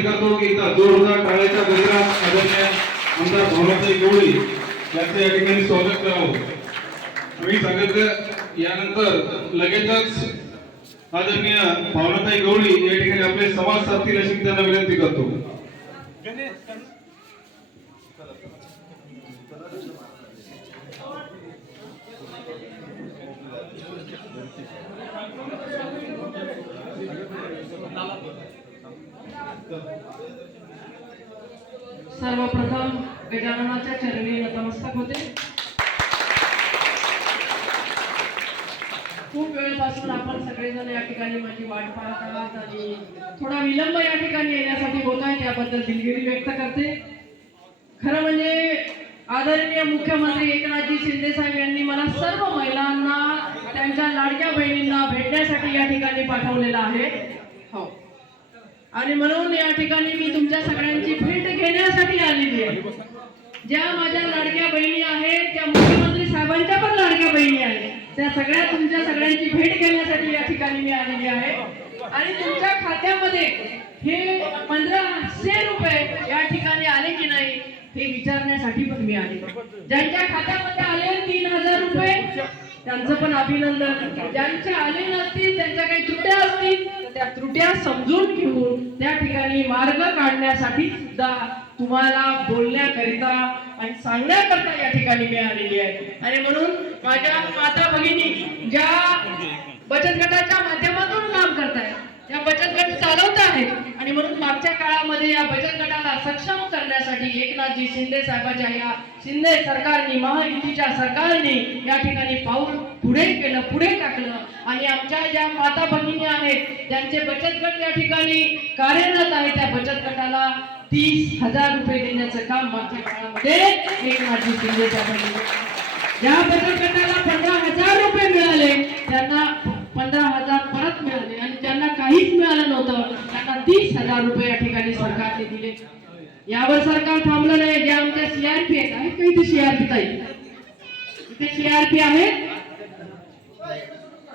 विनंती करतो की इथं जोरदार टाळ्याच्या गजरात आदरणीय आमदार भावनाताई गवळी यांचं या ठिकाणी स्वागत करावं. मी सांगितलं यानंतर लगेचच आदरणीय भावनाताई गवळी या ठिकाणी आपले संवाद साधतील अशी त्यांना विनंती करतो. सर्वप्रथम गजाननाच्या चरणी नतमस्तक होते. खूप वेळेपासून आपण सगळेजण या ठिकाणी माझी वाट पाहत आहात आणि थोडा विलंब या ठिकाणी येण्यासाठी होत आहे, त्याबद्दल दिलगिरी व्यक्त करते. खरं म्हणजे आदरणीय मुख्यमंत्री एकनाथजी शिंदे साहेब यांनी मला सर्व महिलांना त्यांच्या लाडक्या बहिणींना भेटण्यासाठी या ठिकाणी पाठवलेलं आहे. हो, आणि म्हणून या ठिकाणी मी तुमच्या सगळ्यांची भेट घेण्यासाठी आलेली आहे. ज्या माझ्या लाडक्या बहिणी आहेत त्या मुख्यमंत्री साहेबांच्या पण लाडक्या बहिणी आहेत, त्या सगळ्या तुमच्या सगळ्यांची भेट घेण्यासाठी या ठिकाणी मी आलेली आहे. आणि तुमच्या खात्यामध्ये हे 1500 रुपये या ठिकाणी आले की नाही हे विचारण्यासाठी पण मी आले. ज्यांच्या खात्यामध्ये आले 3000 रुपये त्यांचं पण अभिनंदन. ज्यांच्या आले नसतील, त्यांच्या काही त्रुट्या असतील त्या त्रुट्या समजून घेऊन त्या ठिकाणी मार्ग काढण्यासाठी सुद्धा तुम्हाला बोलण्याकरिता आणि सांगण्याकरता या ठिकाणी मी आलेली आहे. आणि म्हणून माझ्या माता भगिनी ज्या बचत गटाच्या माध्यमातून काम करतायत, त्या बचत गट चालवत आहेत, आणि म्हणून मागच्या काळामध्ये या बचत गटाला सक्षम करण्यासाठी एकनाथजी शिंदे साहेबांच्या या शिंदे सरकारने, महायुतीच्या सरकारने या ठिकाणी पाऊल पुढे केलं, पुढे टाकलं. आणि आमच्या ज्या माता भगिनी आहेत त्यांचे बचत गट या ठिकाणी कार्यरत आहे, त्या बचत गटाला 30,000 रुपये देण्याचं काम मागच्या काळामध्ये एकनाथजी शिंदे साहेबांनी. ज्या बचत गटाला 15,000 रुपये मिळाले त्यांना 15,000 परत मिळाले, आणि ज्यांना काहीच मिळालं नव्हतं त्यांना 30,000 रुपये या ठिकाणी सरकारने दिले. यावर सरकार थांबलं नाही. ज्या आमच्या सीआरपी आहेत का इथे सीआरपी ताई, इथे सीआरपी आहेत,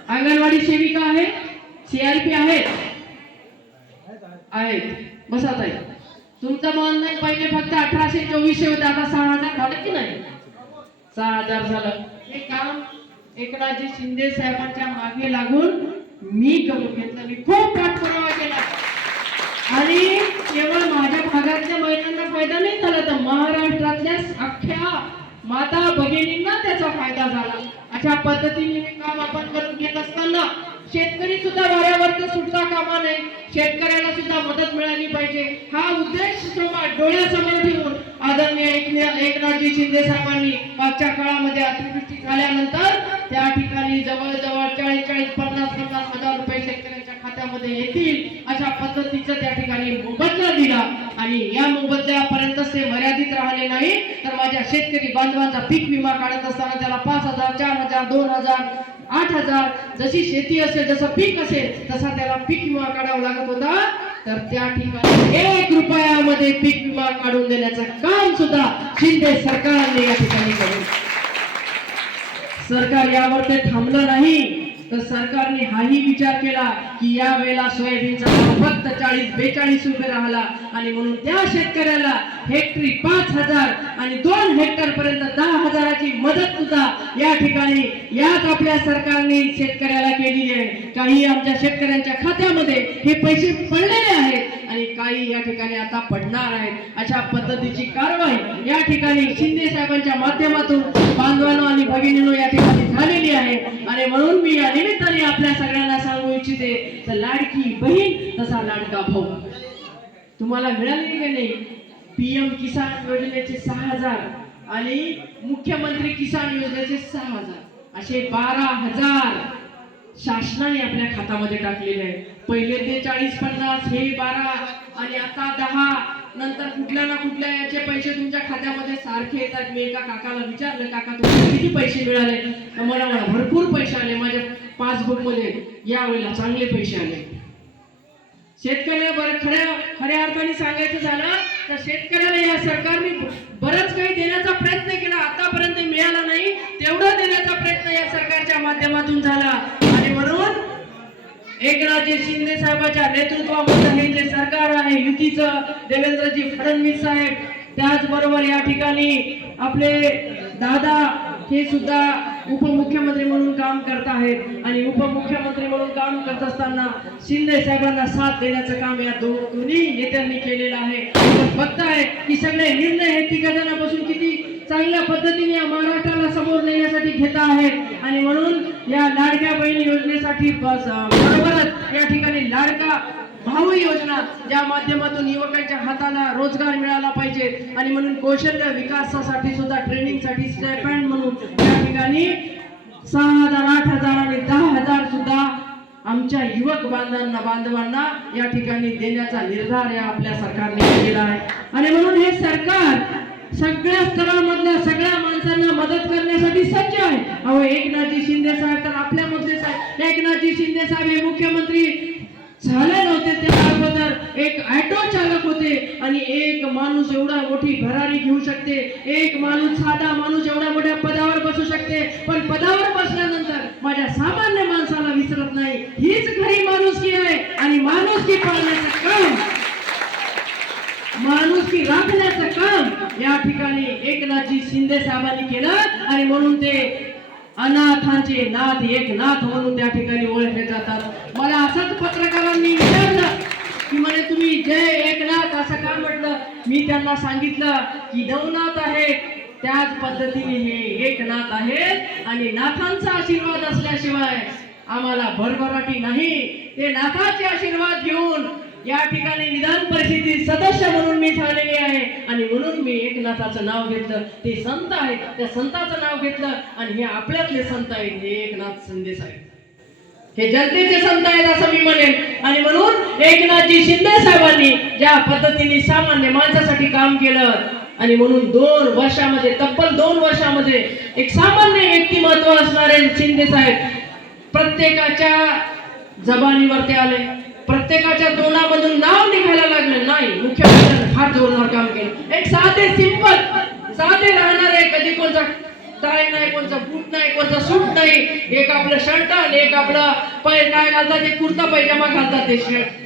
अंगणवाडी सेविका आहेत, सीआरपी आहेत, बसा ताई. तुमचं म्हणणं पहिले फक्त 1800-2400 होतं, आता 6,000 झालं की नाही? 6,000 झालं. हे काम एकनाथजी शिंदे साहेबांच्या मागे लागून मी करून घेतलं. मी खूप पाठपुरावा केला, आणि केवळ माझ्या भागातल्या महिलांना फायदा नाही झाला, तर महाराष्ट्रातल्या अख्ख्या माता भगिनींना त्याचा फायदा झाला. अशा पद्धतीने हे काम आपण करून घेत असताना शेतकरी सुद्धा वाऱ्यावरती सुटता कामा नये, शेतकऱ्याला सुद्धा मदत मिळाली पाहिजे, हा उद्देश डोळ्यासमोर ठेवून आदरणीय एकनाथजी शिंदे साहेबांनी मागच्या काळामध्ये अतिवृष्टी झाल्यानंतर त्या ठिकाणी जवळजवळ 40-50 हजार रुपये शेतकऱ्यांच्या खात्यामध्ये येतील अशा पद्धतीचं त्या ठिकाणी मोबदला दिला. आणि या मोबदल्यापर्यंतच ते मर्यादित राहिले नाही, तर माझ्या शेतकरी बांधवांचा पीक विमा काढत असताना त्याला 5,000, 4,000, 2,000, 8,000 जशी शेती असेल, जसं पीक असेल तसा त्याला पीक विमा काढावा लागत होता. तर त्या ठिकाणी 1 रुपयामध्ये पीक विमा काढून देण्याचं काम सुद्धा शिंदे सरकारने या ठिकाणी केलं. सरकार यावर ते थांबलं नाही, तर सरकारने हाही विचार केला की या वेळेला सोयाबीनचा भाव फक्त 40-42 रुपये राहिला, आणि म्हणून त्या शेतकऱ्याला हेक्टरी 5,000 आणि 2 हेक्टर पर्यंत 10,000ची मदत सुद्धा या ठिकाणी याच आपल्या सरकारने शेतकऱ्याला केलेली आहे. काही आमच्या शेतकऱ्यांच्या खात्यामध्ये हे पैसे पडलेले आहेत आणि काही या ठिकाणी आता पडणार आहेत. अशा पद्धतीची कारवाई या ठिकाणी शिंदे साहेबांच्या माध्यमातून बांधवांनो आणि भगिनींनो या ठिकाणी झालेली आहे. आणि म्हणून मी या निमित्ताने आपल्या सगळ्यांना सांगू इच्छिते, तर लाडकी बहीण तसा लाडका भाऊ तुम्हाला मिळाली की नाही? PM किसान योजनेचे 6,000 आणि मुख्यमंत्री किसान योजनेचे 6,000 असे 12,000 शासनाने आपल्या खात्यामध्ये टाकलेले आहे. पहिले ते 40-50, हे 12 आणि आता 10, नंतर कुठल्या ना कुठल्या याचे पैसे तुमच्या खात्यामध्ये सारखे येतात. मी एका काकाला विचारलं, काका तुम्हाला किती पैसे मिळाले? मला भरपूर पैसे आले, माझ्या पासबुक मध्ये यावेळेला चांगले पैसे आले. शेतकऱ्याला खऱ्या अर्थाने सांगायचं झालं तर शेतकऱ्याला या सरकारने बरंच काही देण्याचा प्रयत्न केला, आतापर्यंत मिळाला नाही तेवढं देण्याचा प्रयत्न या सरकारच्या माध्यमातून झाला. आणि म्हणून एकनाथजी शिंदे साहेबांच्या नेतृत्वामध्ये हे जे सरकार आहे युतीचं, देवेंद्रजी फडणवीस साहेब, त्याचबरोबर या ठिकाणी आपले दादा हे सुद्धा उपमुख्यमंत्री म्हणून काम करत आहेत आणि उपमुख्यमंत्री म्हणून काम करत असताना शिंदे साहेबांना साथ देण्याचं काम या दोन्ही नेत्यांनी केलेलं आहे. आपण बघताय की सगळे निर्णय हे तिघजणांपासून किती चांगल्या पद्धतीने या महाराष्ट्राला समोर नेण्यासाठी घेत आहेत आणि म्हणून या लाडक्या बहीण योजनेसाठी बरोबरच या ठिकाणी लाडका भाऊ योजना ज्या माध्यमातून युवकांच्या हाताला रोजगार मिळाला पाहिजे आणि म्हणून कौशल्य विकासासाठी सुद्धा ट्रेनिंगसाठी स्टायपेंड म्हणून या ठिकाणी 6,000, 8,000 आणि 10,000 सुद्धा आमच्या युवक बांधवांना या ठिकाणी देण्याचा निर्धार या आपल्या सरकारने केलेला आहे. आणि म्हणून हे सरकार सगळ्या स्तरामधल्या सगळ्या माणसांना मदत करण्यासाठी सज्ज आहे. अहो एकनाथजी शिंदे साहेब तर आपल्यामधलेच आहे. एकनाथजी शिंदे साहेब हे मुख्यमंत्री झाले नव्हते त्या अगोदर एक ऑटो चालक होते आणि एक माणूस एवढा मोठी भरारी घेऊ शकते, एक माणूस साधा माणूस एवढ्या मोठ्या पदावर बसू शकते, पण पदावर बसल्यानंतर माझ्या सामान्य माणसाला विसरत नाही. हीच खरी माणुसकी आहे आणि माणुसकी पाळण्याचं काम, माणुसकी राखण्याचं काम या ठिकाणी एकनाथजी शिंदे साहेबांनी केलं आणि म्हणून ते अनाथांचे नाथ एकनाथ म्हणून त्या ठिकाणी ओळखले जातात. मला असंच पत्रकारांनी विचारलं की म्हणे तुम्ही जय एकनाथ असं का म्हटलं. मी त्यांना सांगितलं की नवनाथ आहेत त्याच पद्धतीने हे एकनाथ आहेत आणि नाथांचा आशीर्वाद असल्याशिवाय आम्हाला भरभराटी नाही. ते नाथाचे आशीर्वाद घेऊन या ठिकाणी विधान परिषदेचे सदस्य म्हणून मी झालेले आहे आणि म्हणून मी एकनाथाचं नाव घेतलं. ते संत आहेत, त्या संताचं नाव घेतलं आणि हे आपल्यातले संत आहेत. हे एकनाथ शिंदे साहेब हे जनतेचे संत आहेत असं मी म्हणेन. आणि म्हणून एकनाथजी शिंदे साहेबांनी ज्या पद्धतीने सामान्य माणसासाठी काम केलं आणि म्हणून 2 वर्षामध्ये तब्बल 2 वर्षामध्ये एक सामान्य व्यक्तिमत्व असणारे शिंदे साहेब प्रत्येकाच्या जबानीवरती आले, प्रत्येकाच्या तोंडामधून नाव निघायला लागलं. नाही, मुख्यमंत्र्यांनी फार जोरदार काम केलं. एक साधे सिंपल साधे राहणारे, कधी कोणता टाय नाही, कोणता बूट नाही, कोणता सूट नाही, एक आपलं शर्ट आणि एक आपलं काय घालतात ते कुर्ता पैजामा घालतात ते शर्ट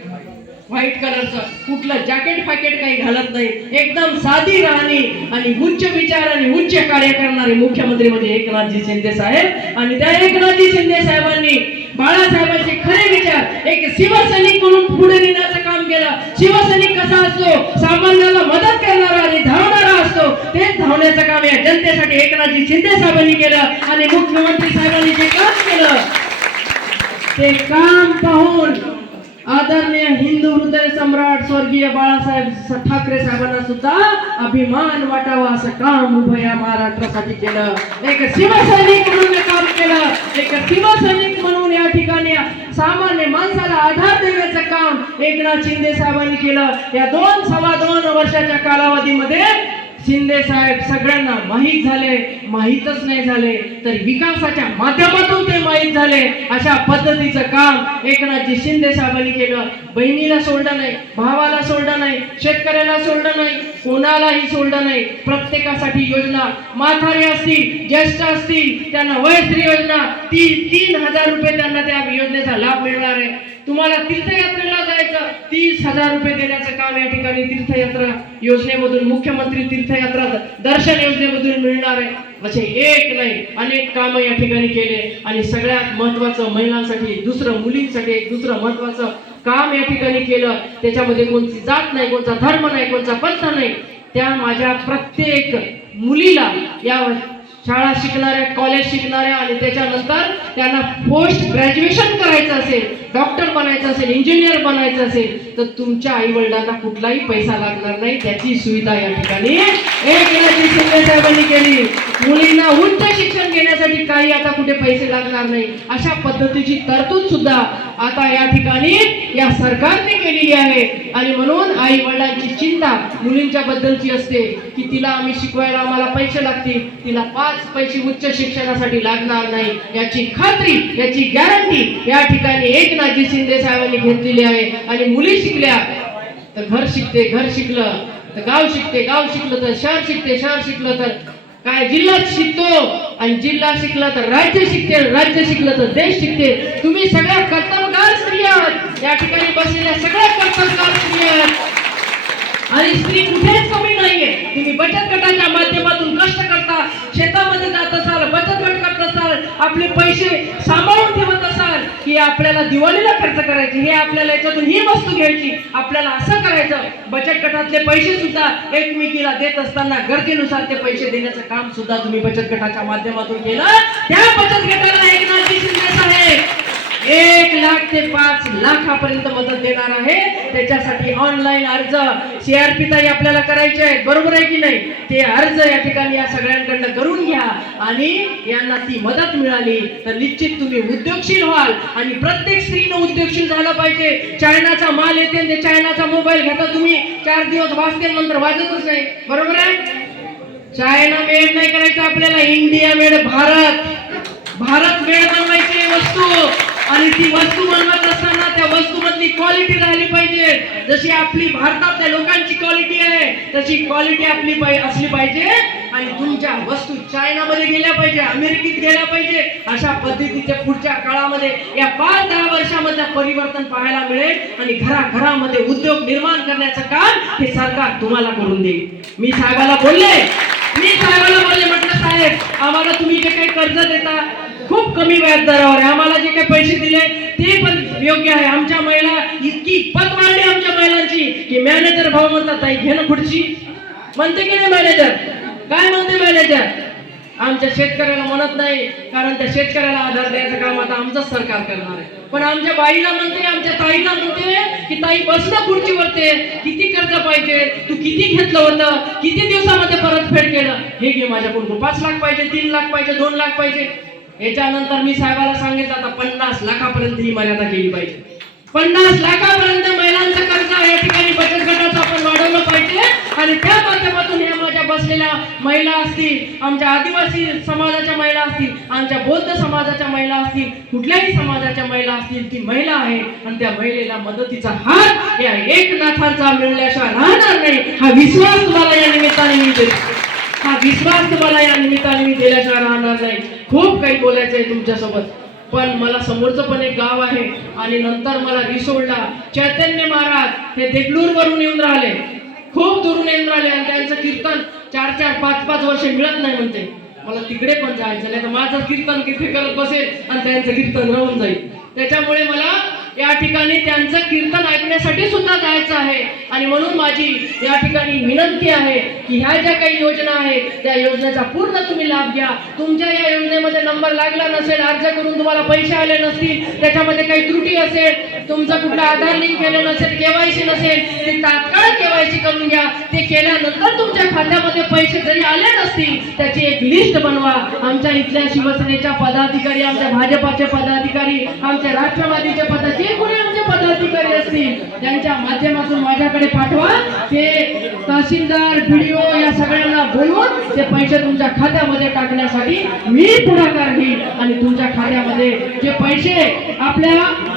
व्हाईट कलरचं, कुठलं जॅकेट फॅकेट काही घालत नाही, एकदम साधी राहणी आणि उच्च विचार आणि उच्च कार्य करणारे मुख्यमंत्री म्हणजे एकनाथजी शिंदे साहेब. आणि त्या एकनाथजी शिंदे साहेबांनी बाळासाहेबांचे खरे विचार एक शिवसैनिक म्हणून पुढे नेण्याचं काम केलं. शिवसैनिक कसा असतो, सामान्याला मदत करणारा आणि धावणारा असतो, तेच धावण्याचं काम या जनतेसाठी एकनाथजी शिंदे साहेबांनी केलं. आणि मुख्यमंत्री साहेबांनी जे काम केलं ते काम पाहून आदरणीय हिंदू हृदय सम्राट स्वर्गीय बाळासाहेब ठाकरे साहेबांना सुद्धा अभिमान वाटावा असं काम उभं या महाराष्ट्रासाठी केलं. एक शिवसैनिक म्हणून काम केलं, एक शिवसैनिक म्हणून या ठिकाणी सामान्य माणसाला आधार देण्याचं काम एकनाथ शिंदे साहेबांनी केलं. या 2-2.25 वर्षाच्या कालावधीमध्ये शिंदे साहेब सगळ्यांना माहीत झाले, माहीतच नाही झाले तर विकासाच्या माध्यमातून ते माहीत झाले. अशा पद्धतीचं काम एकनाथजी शिंदे साहेबांनी केलं. बहिणीला सोडलं नाही, भावाला सोडलं नाही, शेतकऱ्याला सोडलं नाही, कोणालाही सोडलं नाही. प्रत्येकासाठी योजना, म्हातारे असतील, ज्येष्ठ असतील त्यांना वयश्री योजना 3,000 रुपये त्यांना त्या योजनेचा लाभ मिळणार आहे. तुम्हाला तीर्थयात्रेला जायचं 30,000 रुपये देण्याचं काम या ठिकाणी तीर्थयात्रा योजनेमधून, मुख्यमंत्री तीर्थयात्रा दर्शन योजनेमधून मिळणार आहे. असे एक नाही अनेक काम या ठिकाणी केले. आणि सगळ्यात महत्वाचं महिलांसाठी दुसरं, मुलींसाठी एक दुसरं महत्वाचं काम या ठिकाणी केलं. त्याच्यामध्ये कोणती जात नाही, कोणता धर्म नाही, कोणता पंथ नाही. त्या माझ्या प्रत्येक मुलीला या शाळा शिकणाऱ्या, कॉलेज शिकणाऱ्या आणि त्याच्यानंतर त्यांना पोस्ट ग्रॅज्युएशन करायचं असेल, डॉक्टर बनायचं असेल, इंजिनियर बनायचं असेल तर तुमच्या आई वडिलांना कुठलाही पैसा लागणार नाही. त्याची सुविधा या ठिकाणी एकनाथजी शिंदे साहेबांनी केली. मुलींना उच्च शिक्षण घेण्यासाठी काही आता कुठे पैसे लागणार नाही. अशा पद्धतीची तरतूद सुद्धा आता या ठिकाणी या सरकारने केलेली आहे. आणि म्हणून आई वडिलांची चिंता मुलींच्या बद्दलची असते की तिला आम्ही शिकवायला आम्हाला पैसे लागतील, तिला 5 पैसे उच्च शिक्षणासाठी लागणार नाही याची खात्री, याची गॅरंटी या ठिकाणी एकनाथजी शिंदे साहेबांनी घेतलेली आहे. आणि मुली शिकल्या तर घर शिकते, घर शिकलं तर गाव शिकते, गाव शिकलं तर शहर शिकते, शहर शिकलं तर काय जिल्हा शिकतो आणि जिल्हा शिकला तर राज्य शिकते, राज्य शिकलं तर देश शिकते. तुम्ही सगळ्या कर्तव्यगार स्त्रिया आहेत. या ठिकाणी बसलेल्या सगळ्या कर्तव्यदक्ष स्त्रिया आहेत. आणि स्त्री कुठेच कमी नाहीये. तुम्ही बचत गटाच्या माध्यमातून कष्ट करता, शेतामध्ये जात असाल, बचत गट करत असाल, आपले पैसे सांभाळून ठेवत असाल की आपल्याला दिवाळीला खर्च करायचे, हे आपल्याला याच्यातून ही वस्तू घ्यायची, आपल्याला असं करायचं. बचत गटातले पैसे सुद्धा एकमेकीला देत असताना गरजेनुसार ते पैसे देण्याचं काम सुद्धा तुम्ही बचत गटाच्या माध्यमातून केलं. त्या बचत गटाला एकनाथजी शिंदे साहेब 1 लाख ते 5 लाखापर्यंत मदत देणार आहे. त्याच्यासाठी ऑनलाईन अर्ज CRP ताई आपल्याला करायचे आहेत, बरोबर आहे की नाही? ते अर्ज या ठिकाणी या सगळ्यांकडनं करून घ्या आणि यांना ती मदत मिळाली तर निश्चित तुम्ही उद्योगशील व्हाल. आणि प्रत्येक स्त्रीनं उद्योगशील झालं पाहिजे. चायनाचा माल येते ते चायनाचा मोबाईल घेता तुम्ही, 4 दिवस वाजते नंतर वाजतच नाही, बरोबर आहे? चायना मेड नाही करायचं आपल्याला, इंडिया मेड भारत मेड बनवायची वस्तू. आणि ती वस्तू बनवत असताना त्या वस्तूमधली क्वालिटी राहिली पाहिजे. जशी आपली भारतातल्या लोकांची क्वालिटी आहे तशी क्वालिटी आपली असली पाहिजे. आणि तुमच्या वस्तू चायनामध्ये गेल्या पाहिजे, अमेरिकेत गेल्या पाहिजे. अशा पद्धतीच्या पुढच्या काळामध्ये या 5-10 वर्षामध्ये परिवर्तन पाहायला मिळेल. आणि घराघरामध्ये उद्योग निर्माण करण्याचं काम हे सरकार तुम्हाला करून देईल. मी साहेबाला बोलले म्हटलं साहेब, आम्हाला तुम्ही जे काही कर्ज देता खूप कमी व्याज दरावर आहे, आम्हाला जे काही पैसे दिले ते पण योग्य आहे. आमच्या महिला इतकी पत वाढली आमच्या महिलांची की मॅनेजर भाऊ म्हणतात ताई घेणं खुर्ची, म्हणते की नाही मॅनेजर? काय म्हणते मॅनेजर? आमच्या शेतकऱ्याला म्हणत नाही, कारण त्या शेतकऱ्याला आधार द्यायचं काम आता आमचंच सरकार करणार आहे. पण आमच्या बाईला म्हणते, आमच्या ताईला म्हणते की ताई बसणं खुर्चीवरते, किती कर्ज पाहिजे, तू किती घेतलं होतं, किती दिवसामध्ये परतफेड केलं, हे घे माझ्याकडून. 5 लाख पाहिजे, 3 लाख पाहिजे, 2 लाख पाहिजे. याच्यानंतर मी साहेबाला सांगितलं आता 50 लाखापर्यंत ही मर्यादा केली पाहिजे. 50 लाखापर्यंत महिलांचं कर्ज या ठिकाणी बचत गटाचं आपण वाढवलं पाहिजे. आणि त्या माध्यमातून या माझ्या बसलेल्या महिला असतील, आमच्या आदिवासी समाजाच्या महिला असतील, आमच्या बौद्ध समाजाच्या महिला असतील, कुठल्याही समाजाच्या महिला असतील, ती महिला आहे आणि त्या महिलेला मदतीचा हात या एकनाथांचा मिळण्याशिवाय राहणार नाही. हा विश्वास तुम्हाला या निमित्ताने मी देतो. हा विश्वास तुम्हाला या निमित्ताने मी दिल्याशिवाय राहणार नाही. खूप काही बोलायचं आहे तुमच्यासोबत, पण मला समोरचं पण एक गाव आहे आणि नंतर मला रिसोडला चैतन्य महाराज हे देगलूर वरून येऊन राहिले, खूप दुरून येऊन राहिले. आणि त्यांचं कीर्तन 4-4, 5-5 वर्ष मिळत नाही म्हणते. मला तिकडे पण जायचं नाही तर माझं कीर्तन किती करत बसेल आणि त्यांचं कीर्तन राहून जाईल. त्याच्यामुळे मला या ठिकाणी त्यांचं कीर्तन ऐकण्यासाठी सुद्धा जायचं आहे. आणि म्हणून माझी या ठिकाणी विनंती आहे की ह्या ज्या काही योजना आहेत त्या योजनेचा पूर्ण तुम्ही लाभ घ्या. तुमच्या या योजनेमध्ये नंबर लागला नसेल, अर्ज करून तुम्हाला पैसे आले नसतील, त्याच्यामध्ये काही त्रुटी असेल, तुमचं कुठलं आधार लिंक केलं नसेल, KYC नसेल, ते तात्काळ KYC करून घ्या. ते केल्यानंतर तुमच्या खात्यामध्ये पैसे जरी आले नसतील त्याची एक लिस्ट बनवा. आमच्या इथल्या शिवसेनेच्या पदाधिकारी, आमच्या भाजपाचे पदाधिकारी, आमच्या राष्ट्रवादीचे पदाधिकारी, जे कोणी आमचे पदाधिकारी असतील त्यांच्या माध्यमातून माझ्याकडे पाठवा. ते तहसीलदार, BDO या सगळ्यांना बोलवून ते पैसे तुमच्या खात्यामध्ये टाकण्यासाठी मी पुढाकार घेईन. आणि तुमच्या खात्यामध्ये जे पैसे आपल्या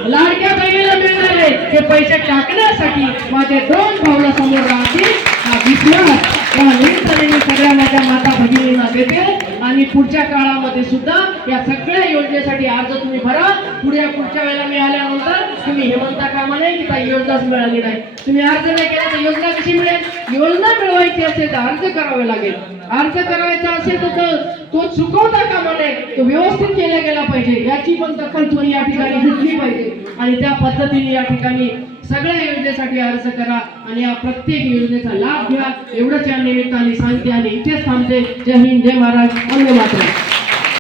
लाडक्या बहिणीला मिळणार आहे ते पैसे टाकण्यासाठी माझे 2 पावलं समोर राहतील. हा विश्वास या निमित्ताने मी सगळ्या माझ्या माता भगिनींना देते. आणि पुढच्या काळामध्ये सुद्धा या सगळ्या योजनेसाठी अर्ज तुम्ही भरा. पुढच्या वेळेला मी आल्यानंतर तुम्ही हे म्हणता कामा नाही की काही योजनाच मिळाली नाही. तुम्ही अर्ज नाही केला तर योजना कशी मिळेल? योजना मिळवायची असेल तर अर्ज करावे लागेल. अर्ज करायचा असेल तर तो चुकवता कामा नये, तो व्यवस्थित केला गेला पाहिजे. याची पण दखल तुम्ही या ठिकाणी घेतली पाहिजे. आणि त्या पद्धतीने या ठिकाणी सगळ्या योजनेसाठी अर्ज करा आणि या प्रत्येक योजनेचा लाभ घ्या. एवढंच या निमित्ताने सांगते आणि इथेच थांबते. जय हिंद, जय महाराज, वंदे मातरम.